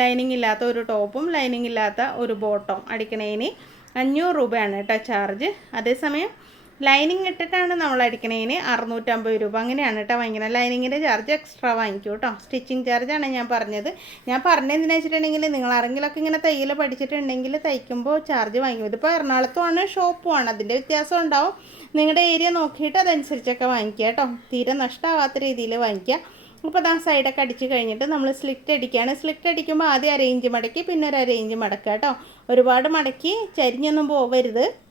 ലൈനിങ് ഇല്ലാത്ത ഒരു ടോപ്പും ലൈനിങ് ഇല്ലാത്ത ഒരു ബോട്ടം അടിക്കണതിന് അഞ്ഞൂറ് രൂപയാണ് കേട്ടോ ചാർജ് അതേസമയം ലൈനിങ് ഇട്ടിട്ടാണ് നമ്മൾ അടിക്കണതിന് അറുന്നൂറ്റമ്പത് രൂപ. അങ്ങനെയാണ് കേട്ടോ വാങ്ങിക്കുന്നത് ലൈനിങ്ങിന്റെ ചാർജ് എക്സ്ട്രാ വാങ്ങിക്കും കേട്ടോ. സ്റ്റിച്ചിങ് ചാർജാണ് ഞാൻ പറഞ്ഞത്. ഞാൻ പറഞ്ഞതെന്തിനാ വെച്ചിട്ടുണ്ടെങ്കിൽ നിങ്ങൾ ആരെങ്കിലൊക്കെ ഇങ്ങനെ തയ്യൽ പഠിച്ചിട്ടുണ്ടെങ്കിൽ തയ്ക്കുമ്പോൾ ചാർജ് വാങ്ങിക്കും. ഇതിപ്പോൾ എറണാകുളത്തുമാണ് ഷോപ്പുമാണ്. അതിന്റെ വ്യത്യാസം ഉണ്ടാവും. നിങ്ങളുടെ ഏരിയ നോക്കിയിട്ട് അതനുസരിച്ചൊക്കെ വാങ്ങിക്കുക കേട്ടോ. തീരെ നഷ്ടമാവാത്ത രീതിയിൽ വാങ്ങിക്കുക. അപ്പോൾ ആ സൈഡൊക്കെ അടിച്ച് കഴിഞ്ഞിട്ട് നമ്മൾ സ്ലിറ്റ് അടിക്കുകയാണ്. സ്ലിറ്റ് അടിക്കുമ്പോൾ ആദ്യം അരയിഞ്ച് മടക്കി പിന്നെ ഒരു അരയിഞ്ച് മടക്കുക കേട്ടോ. ഒരുപാട് മടക്കി ചരിഞ്ഞൊന്നും പോവരുത്.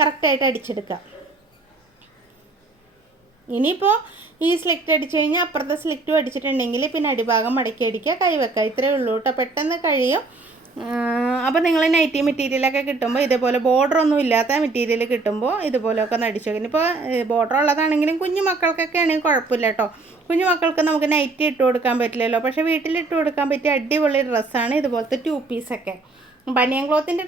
കറക്റ്റായിട്ട് അടിച്ചെടുക്കാം ഇനിയിപ്പോൾ ഈ സ്ലിക്റ്റ് അടിച്ചു കഴിഞ്ഞാൽ അപ്പുറത്തെ സ്ലിക്റ്റും അടിച്ചിട്ടുണ്ടെങ്കിൽ പിന്നെ അടിഭാഗം മടക്കി അടിക്കുക കൈവെക്കുക ഇത്രയേ ഉള്ളൂ കേട്ടോ. പെട്ടെന്ന് കഴിയും. അപ്പോൾ നിങ്ങൾ നൈറ്റി മെറ്റീരിയലൊക്കെ കിട്ടുമ്പോൾ ഇതേപോലെ ബോർഡർ ഒന്നും ഇല്ലാത്ത മെറ്റീരിയൽ കിട്ടുമ്പോൾ ഇതുപോലെയൊക്കെ ഒന്ന് അടിച്ചു വയ്ക്കുന്നത് ഇപ്പോൾ ബോർഡർ ഉള്ളതാണെങ്കിലും കുഞ്ഞു മക്കൾക്കൊക്കെ ആണെങ്കിൽ കുഴപ്പമില്ല കേട്ടോ. കുഞ്ഞു മക്കൾക്ക് നമുക്ക് നൈറ്റി ഇട്ട് കൊടുക്കാൻ പറ്റില്ലല്ലോ. പക്ഷേ വീട്ടിൽ ഇട്ട് കൊടുക്കാൻ പറ്റിയ അടിപൊളി ഡ്രസ്സാണ് ഇതുപോലത്തെ ടു പീസൊക്കെ ബനിയൻ ക്ലോത്തിന്റെ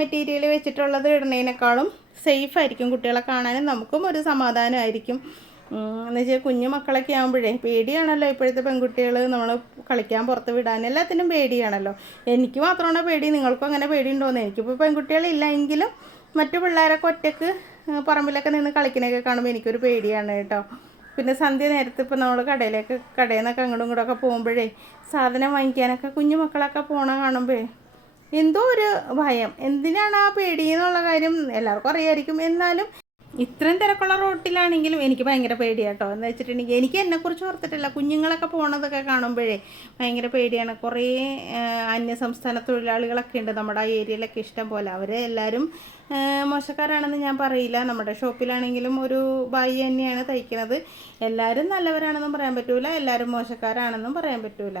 മെറ്റീരിയൽ വെച്ചിട്ടുള്ളത് ഇടുന്നതിനേക്കാളും സേഫ് ആയിരിക്കും കുട്ടികളെ കാണാനും നമുക്കും ഒരു സമാധാനമായിരിക്കും. എന്ന് വെച്ചാൽ കുഞ്ഞു മക്കളൊക്കെ ആകുമ്പോഴേ പേടിയാണല്ലോ ഇപ്പോഴത്തെ പെൺകുട്ടികൾ നമ്മൾ കളിക്കാൻ പുറത്ത് വിടാൻ. എല്ലാത്തിനും പേടിയാണല്ലോ. എനിക്ക് മാത്രമാണ് പേടി? നിങ്ങൾക്കും അങ്ങനെ പേടി പേടിയുണ്ടോയെന്ന് എനിക്കിപ്പോൾ പെൺകുട്ടികളില്ല എങ്കിലും മറ്റു പിള്ളേരൊക്കെ ഒറ്റയ്ക്ക് പറമ്പിലൊക്കെ നിന്ന് കളിക്കണൊക്കെ കാണുമ്പോൾ എനിക്കൊരു പേടിയാണ് കേട്ടോ. പിന്നെ സന്ധ്യ നേരത്തെ ഇപ്പോൾ നമ്മൾ കടയിലേക്ക് കടയിൽ നിന്നൊക്കെ അങ്ങോട്ടും ഇങ്ങോട്ടൊക്കെ പോകുമ്പോഴേ സാധനം വാങ്ങിക്കാനൊക്കെ കുഞ്ഞു മക്കളൊക്കെ പോണ കാണുമ്പോഴേ എന്തോ ഒരു ഭയം. എന്തിനാണ് ആ പേടി എന്നുള്ള കാര്യം എല്ലാവർക്കും അറിയായിരിക്കും. എന്നാലും ഇത്രയും തിരക്കുള്ള റോട്ടിലാണെങ്കിലും എനിക്ക് ഭയങ്കര പേടിയാട്ടോ എന്ന് വെച്ചിട്ടുണ്ടെങ്കിൽ എനിക്ക് എന്നെക്കുറിച്ച് ഓർത്തിട്ടില്ല. കുഞ്ഞുങ്ങളൊക്കെ പോണതൊക്കെ കാണുമ്പോഴേ ഭയങ്കര പേടിയാണ്. കുറേ അന്യസംസ്ഥാന തൊഴിലാളികളൊക്കെ ഉണ്ട്. നമ്മുടെ ആ ഏരിയയിലൊക്കെ ഇഷ്ടം പോലെ. അവർ എല്ലാവരും മോശക്കാരാണെന്ന് ഞാൻ പറയില്ല. നമ്മുടെ ഷോപ്പിലാണെങ്കിലും ഒരു ബായി തന്നെയാണ് തയ്ക്കുന്നത് എല്ലാവരും നല്ലവരാണെന്നും പറയാൻ പറ്റൂല. എല്ലാവരും മോശക്കാരാണെന്നും പറയാൻ പറ്റൂല.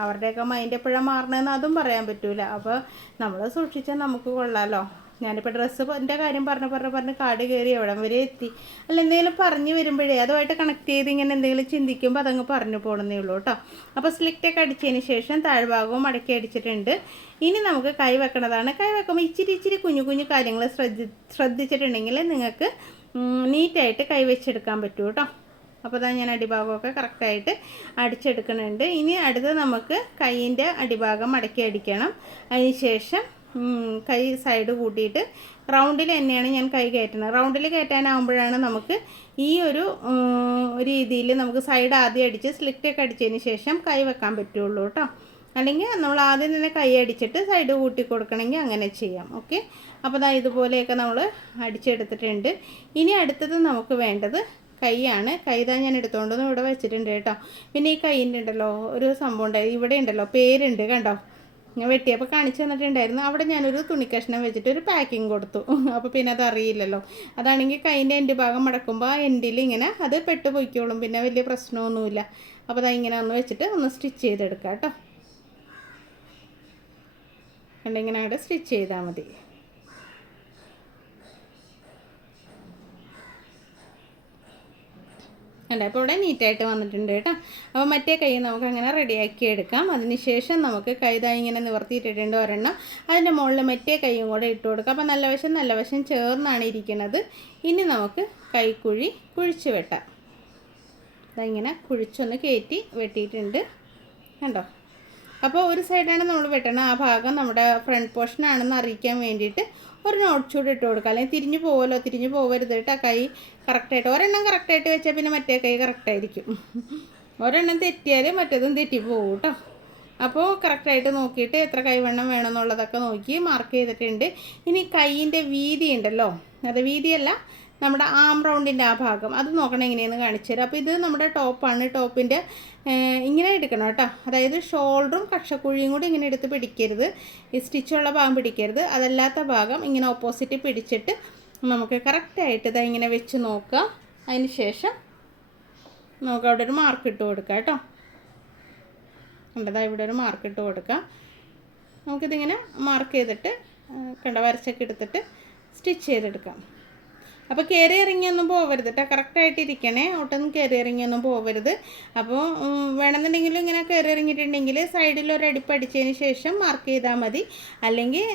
അവരുടെയൊക്കെ മൈൻഡ് എപ്പോഴാണ് മാറണമെന്ന് അതും പറയാൻ പറ്റൂല. അപ്പോൾ നമ്മൾ സൂക്ഷിച്ചാൽ നമുക്ക് കൊള്ളാമല്ലോ ഞാനിപ്പോൾ ഡ്രസ്സ് എന്റെ കാര്യം പറഞ്ഞ് പറഞ്ഞ് പറഞ്ഞ് കാട് കയറി എവിടം വരെ എത്തി. അല്ല എന്തെങ്കിലും പറഞ്ഞു വരുമ്പോഴേ അതുമായിട്ട് കണക്ട് ചെയ്ത് ഇങ്ങനെ എന്തെങ്കിലും ചിന്തിക്കുമ്പോൾ അതങ്ങ് പറഞ്ഞു പോകണമെന്നേ ഉള്ളൂ കേട്ടോ അപ്പോൾ സ്ലിക്റ്റൊക്കെ അടിച്ചതിന് ശേഷം താഴ്ഭാഗവും അടക്കി അടിച്ചിട്ടുണ്ട്. ഇനി നമുക്ക് കൈ വെക്കണതാണ്. കൈ വെക്കുമ്പോൾ ഇച്ചിരി ഇച്ചിരി കുഞ്ഞു കുഞ്ഞു കാര്യങ്ങൾ ശ്രദ്ധി ശ്രദ്ധിച്ചിട്ടുണ്ടെങ്കിൽ നിങ്ങൾക്ക് നീറ്റായിട്ട് കൈ വെച്ചെടുക്കാൻ പറ്റും കേട്ടോ അപ്പോൾ അതാ ഞാൻ അടിഭാഗമൊക്കെ കറക്റ്റായിട്ട് അടിച്ചെടുക്കുന്നുണ്ട്. ഇനി അടുത്ത് നമുക്ക് കൈയിന്റെ അടിഭാഗം മടക്കി അടിക്കണം. അതിന് ശേഷം കൈ സൈഡ് കൂട്ടിയിട്ട് റൗണ്ടിൽ തന്നെയാണ് ഞാൻ കൈ കയറ്റുന്നത്. റൗണ്ടിൽ കയറ്റാനാകുമ്പോഴാണ് നമുക്ക് ഈ ഒരു രീതിയിൽ നമുക്ക് സൈഡ് ആദ്യം അടിച്ച് സ്ലിറ്റൊക്കെ അടിച്ചതിന് ശേഷം കൈ വെക്കാൻ പറ്റുള്ളൂ കേട്ടോ. അല്ലെങ്കിൽ നമ്മൾ ആദ്യം തന്നെ കൈ അടിച്ചിട്ട് സൈഡ് കൂട്ടി കൊടുക്കണമെങ്കിൽ അങ്ങനെ ചെയ്യാം. ഓക്കെ? അപ്പോൾ ഇതുപോലെയൊക്കെ നമ്മൾ അടിച്ചെടുത്തിട്ടുണ്ട്. ഇനി അടുത്തത് നമുക്ക് വേണ്ടത് കൈയാണ്. കൈതാ ഞാൻ എടുത്തുകൊണ്ടൊന്നും ഇവിടെ വെച്ചിട്ടുണ്ട് കേട്ടോ. പിന്നെ ഈ കൈയിന്റെ ഉണ്ടല്ലോ ഒരു സംഭവം ഉണ്ടായി ഇവിടെ ഉണ്ടല്ലോ പേരുണ്ട് കണ്ടോ? ഞാൻ വെട്ടിയപ്പോൾ കാണിച്ചു തന്നിട്ടുണ്ടായിരുന്നു. അവിടെ ഞാനൊരു തുണിക്കഷ്ണം വെച്ചിട്ട് ഒരു പാക്കിങ് കൊടുത്തു. അപ്പോൾ പിന്നെ അത് അറിയില്ലല്ലോ. അതാണെങ്കിൽ കൈന്റെ എന്റെ ഭാഗം മടക്കുമ്പോൾ എൻഡിൽ ഇങ്ങനെ അത് പെട്ട് പോയിക്കോളും പിന്നെ വലിയ പ്രശ്നമൊന്നുമില്ല. അപ്പോൾ അത് ഇങ്ങനെ ഒന്ന് വെച്ചിട്ട് ഒന്ന് സ്റ്റിച്ച് ചെയ്തെടുക്കാം കേട്ടോ. കണ്ടിങ്ങനെ അവിടെ സ്റ്റിച്ച് ചെയ്താൽ മതി. അല്ല? അപ്പോൾ ഇവിടെ നീറ്റായിട്ട് വന്നിട്ടുണ്ട് കേട്ടോ. അപ്പോൾ മറ്റേ കൈ നമുക്ക് അങ്ങനെ റെഡിയാക്കി എടുക്കാം. അതിനുശേഷം നമുക്ക് കൈതായി ഇങ്ങനെ നിവർത്തിയിട്ടിട്ടുണ്ട് ഒരെണ്ണം. അതിന്റെ മുകളിൽ മറ്റേ കൈയും കൂടെ ഇട്ട് കൊടുക്കാം. അപ്പോൾ നല്ല വശം നല്ല വശം ചേർന്നാണ് ഇരിക്കുന്നത്. ഇനി നമുക്ക് കൈക്കുഴി കുഴിച്ച് വെട്ടാം. അതിങ്ങനെ കുഴിച്ചൊന്ന് കയറ്റി വെട്ടിയിട്ടുണ്ട്. കണ്ടോ? അപ്പോൾ ഒരു സൈഡാണ് നമ്മൾ വെട്ടണം ആ ഭാഗം നമ്മുടെ ഫ്രണ്ട് പോർഷൻ ആണെന്ന് അറിയിക്കാൻ വേണ്ടിയിട്ട് ഒരു നോട്ട് ചൂട് ഇട്ട് കൊടുക്കുക. അല്ലെങ്കിൽ തിരിഞ്ഞു പോവല്ലോ തിരിഞ്ഞു പോകരുത് കേട്ടോ. കൈ കറക്റ്റായിട്ട് ഒരെണ്ണം കറക്റ്റായിട്ട് വെച്ചാൽ പിന്നെ മറ്റേ കൈ കറക്റ്റായിരിക്കും ഒരെണ്ണം തെറ്റിയാൽ മറ്റേതും തെറ്റി പോകും കേട്ടോ. അപ്പോൾ കറക്റ്റായിട്ട് നോക്കിയിട്ട് എത്ര കൈവണ്ണം വേണമെന്നുള്ളതൊക്കെ നോക്കി മാർക്ക് ചെയ്തിട്ടുണ്ട്. ഇനി കൈയിന്റെ വീതി ഉണ്ടല്ലോ. അത് വീതിയല്ല നമ്മുടെ ആം റൗണ്ടിന്റെ ആ ഭാഗം. അത് നോക്കണം എങ്ങനെയെന്ന് കാണിച്ചു തരാം. അപ്പോൾ ഇത് നമ്മുടെ ടോപ്പാണ് ടോപ്പിന്റെ ഇങ്ങനെ എടുക്കണം കേട്ടോ. അതായത് ഷോൾഡറും കക്ഷക്കുഴിയും കൂടി ഇങ്ങനെ എടുത്ത് പിടിക്കരുത്. ഈ സ്റ്റിച്ചുള്ള ഭാഗം പിടിക്കരുത്. അതല്ലാത്ത ഭാഗം ഇങ്ങനെ ഓപ്പോസിറ്റ് പിടിച്ചിട്ട് നമുക്ക് കറക്റ്റായിട്ട് ഇതാ ഇങ്ങനെ വെച്ച് നോക്കുക അതിന് ശേഷം നമുക്ക് അവിടെ ഒരു മാർക്ക് ഇട്ട് കൊടുക്കാം കേട്ടോ. കണ്ടതാ ഇവിടെ ഒരു മാർക്ക് ഇട്ട് കൊടുക്കാം. നമുക്കിതിങ്ങനെ മാർക്ക് ചെയ്തിട്ട് കണ്ട വരച്ചൊക്കെ എടുത്തിട്ട് സ്റ്റിച്ച് ചെയ്തെടുക്കാം. അപ്പോൾ കയറി ഇറങ്ങിയൊന്നും പോകരുത് കേട്ടോ കറക്റ്റായിട്ട് ഇരിക്കണേ ഒട്ടൊന്നും കയറി ഇറങ്ങിയൊന്നും പോകരുത് അപ്പോൾ വേണമെന്നുണ്ടെങ്കിൽ ഇങ്ങനെ കയറി ഇറങ്ങിയിട്ടുണ്ടെങ്കിൽ സൈഡിൽ ഒരു അടിപ്പടിച്ചതിന് ശേഷം മാർക്ക് ചെയ്താൽ മതി. അല്ലെങ്കിൽ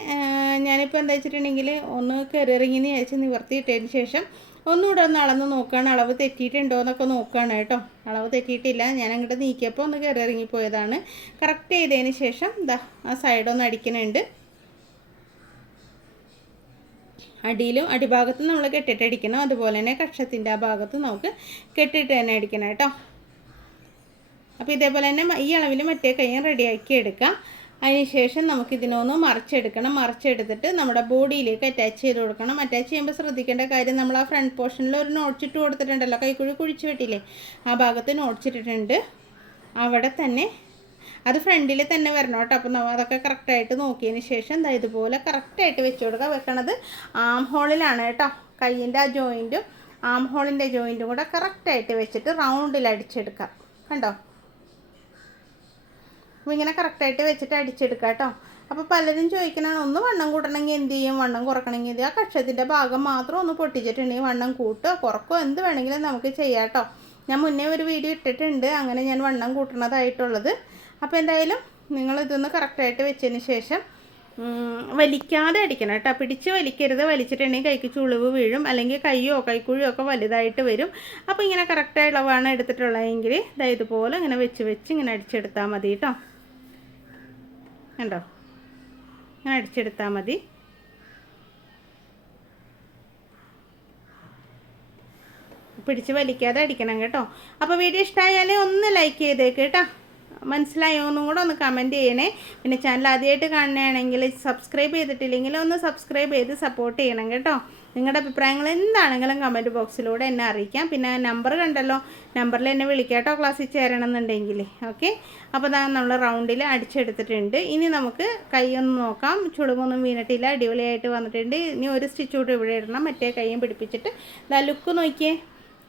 ഞാനിപ്പോൾ എന്താ വെച്ചിട്ടുണ്ടെങ്കിൽ ഒന്ന് കയറി ഇറങ്ങി എന്ന് വിചാരിച്ച് നിവർത്തിയിട്ടതിന് ശേഷം ഒന്നുകൂടെ ഒന്ന് അളന്ന് നോക്കുകയാണ് അളവ് തെറ്റിയിട്ടുണ്ടോ എന്നൊക്കെ നോക്കുകയാണ് കേട്ടോ. അളവ് തെറ്റിയിട്ടില്ല. ഞാൻ അങ്ങോട്ട് നീക്കിയപ്പോൾ ഒന്ന് കയറി ഇറങ്ങിപ്പോയതാണ്. കറക്റ്റ് ചെയ്തതിന് ശേഷം ദാ ആ സൈഡൊന്ന് അടിക്കുന്നുണ്ട് അടിയിലും അടിഭാഗത്തും നമ്മൾ കെട്ടിട്ട് അടിക്കണം. അതുപോലെ തന്നെ കക്ഷത്തിന്റെ ആ ഭാഗത്ത് നമുക്ക് കെട്ടിട്ട് തന്നെ അടിക്കണം കേട്ടോ. അപ്പോൾ ഇതേപോലെ തന്നെ ഈ അളവിൽ മറ്റേ കയ്യും റെഡിയാക്കി എടുക്കാം. അതിനുശേഷം നമുക്ക് ഇതിനൊന്ന് മറിച്ചെടുക്കണം. മറിച്ചെടുത്തിട്ട് നമ്മുടെ ബോഡിയിലേക്ക് അറ്റാച്ച് ചെയ്ത് കൊടുക്കണം. അറ്റാച്ച് ചെയ്യുമ്പോൾ ശ്രദ്ധിക്കേണ്ട കാര്യം നമ്മൾ ആ ഫ്രണ്ട് പോർഷനിൽ ഒരു നോട്ട്സിട്ട് കൊടുത്തിട്ടുണ്ടല്ലോ. കൈക്കുഴി കുഴിച്ചു വെട്ടില്ലേ? ആ ഭാഗത്ത് നോട്ട്സിട്ടിട്ടുണ്ട് അവിടെ തന്നെ അത് ഫ്രണ്ടിൽ തന്നെ വരണം കേട്ടോ. അപ്പോൾ നമ്മൾ അതൊക്കെ കറക്റ്റായിട്ട് നോക്കിയതിന് ശേഷം എന്താ ഇതുപോലെ കറക്റ്റായിട്ട് വെച്ച് കൊടുക്കുക വെക്കണത് ആം ഹോളിലാണ് കേട്ടോ. കയ്യിന്റെ ആ ജോയിന്റും ആം ഹോളിന്റെ ജോയിന്റും കൂടെ കറക്റ്റായിട്ട് വെച്ചിട്ട് റൗണ്ടിൽ അടിച്ചെടുക്കാം. കണ്ടോ? അപ്പോൾ ഇങ്ങനെ കറക്റ്റായിട്ട് വെച്ചിട്ട് അടിച്ചെടുക്കാം കേട്ടോ. അപ്പോൾ പലരും ചോദിക്കണതാണ് ഒന്ന് വണ്ണം കൂട്ടണമെങ്കിൽ എന്ത് ചെയ്യും? വണ്ണം കുറക്കണമെങ്കിൽ എന്ത് ആ കക്ഷത്തിന്റെ ഭാഗം മാത്രം ഒന്ന് പൊട്ടിച്ചിട്ടുണ്ടെങ്കിൽ വണ്ണം കൂട്ടോ കുറക്കോ എന്ത് വേണമെങ്കിലും നമുക്ക് ചെയ്യാം കേട്ടോ. ഞാൻ മുന്നേ ഒരു വീഡിയോ ഇട്ടിട്ടുണ്ട്. അങ്ങനെ ഞാൻ വണ്ണം കൂട്ടണതായിട്ടുള്ളത്. അപ്പോൾ എന്തായാലും നിങ്ങൾ ഇതൊന്ന് കറക്റ്റായിട്ട് വെച്ചതിന് ശേഷം വലിക്കാതെ അടിക്കണം കേട്ടോ. പിടിച്ച് വലിക്കരുത്. വലിച്ചിട്ടുണ്ടെങ്കിൽ കൈക്ക് ചുളിവ് വീഴും. അല്ലെങ്കിൽ കൈയോ കൈക്കുഴിയോ ഒക്കെ വലുതായിട്ട് വരും. അപ്പോൾ ഇങ്ങനെ കറക്റ്റായ ഇളവാണ് എടുത്തിട്ടുള്ളതെങ്കിൽ ഇതാ ഇതുപോലെ ഇങ്ങനെ വെച്ച് വെച്ച് ഇങ്ങനെ അടിച്ചെടുത്താൽ മതി കേട്ടോ. കണ്ടോ? ഇങ്ങനെ അടിച്ചെടുത്താൽ മതി. പിടിച്ച് വലിക്കാതെ അടിക്കണം കേട്ടോ. അപ്പോൾ വീഡിയോ ഇഷ്ടമായാലേ ഒന്ന് ലൈക്ക് ചെയ്തേക്ക് കേട്ടോ. മനസ്സിലായോ എന്നും കൂടെ ഒന്ന് കമന്റ് ചെയ്യണേ. പിന്നെ ചാനൽ ആദ്യമായിട്ട് കാണുകയാണെങ്കിൽ സബ്സ്ക്രൈബ് ചെയ്തിട്ടില്ലെങ്കിൽ ഒന്ന് സബ്സ്ക്രൈബ് ചെയ്ത് സപ്പോർട്ട് ചെയ്യണം കേട്ടോ. നിങ്ങളുടെ അഭിപ്രായങ്ങൾ എന്താണെങ്കിലും കമന്റ് ബോക്സിലൂടെ എന്നെ അറിയിക്കാം. പിന്നെ നമ്പർ കണ്ടല്ലോ. നമ്പറിൽ എന്നെ വിളിക്കാട്ടോ ക്ലാസ്സിൽ ചേരണമെന്നുണ്ടെങ്കിൽ. ഓക്കെ അപ്പോൾ അതാ നമ്മൾ റൗണ്ടിൽ അടിച്ചെടുത്തിട്ടുണ്ട്. ഇനി നമുക്ക് കൈ ഒന്ന് നോക്കാം. ചുടുമൊന്നും വീണിട്ടില്ല. അടിപൊളിയായിട്ട് വന്നിട്ടുണ്ട്. ഇനി ഒരു സ്റ്റിച്ച് ഇവിടെ ഇടണം. മറ്റേ കൈയും പിടിപ്പിച്ചിട്ട്. ഇതാ ലുക്ക് നോക്കിയേ.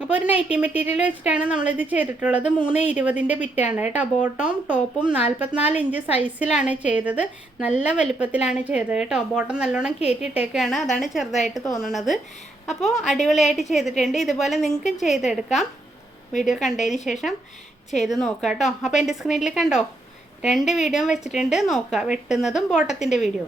അപ്പോൾ ഒരു നൈറ്റി മെറ്റീരിയൽ വെച്ചിട്ടാണ് നമ്മളിത് ചെയ്തിട്ടുള്ളത്. മൂന്ന് ഇരുപതിന്റെ ബിറ്റാണ് കേട്ടോ. ബോട്ടവും ടോപ്പും നാൽപ്പത്തിനാല് ഇഞ്ച് സൈസിലാണ് ചെയ്തത്. നല്ല വലിപ്പത്തിലാണ് ചെയ്തത് കേട്ടോ. ബോട്ടം നല്ലോണം കയറ്റിയിട്ടേക്കാണ് അതാണ് ചെറുതായിട്ട് തോന്നുന്നത് അപ്പോൾ അടിപൊളിയായിട്ട് ചെയ്തിട്ടുണ്ട്. ഇതുപോലെ നിങ്ങൾക്കും ചെയ്തെടുക്കാം. വീഡിയോ കണ്ടതിന് ശേഷം ചെയ്ത് നോക്കുക കേട്ടോ. അപ്പോൾ എന്റെ സ്ക്രീനിൽ കണ്ടോ? രണ്ട് വീഡിയോ വെച്ചിട്ടുണ്ട്. നോക്കുക വെട്ടുന്നതും ബോട്ടത്തിന്റെ വീഡിയോ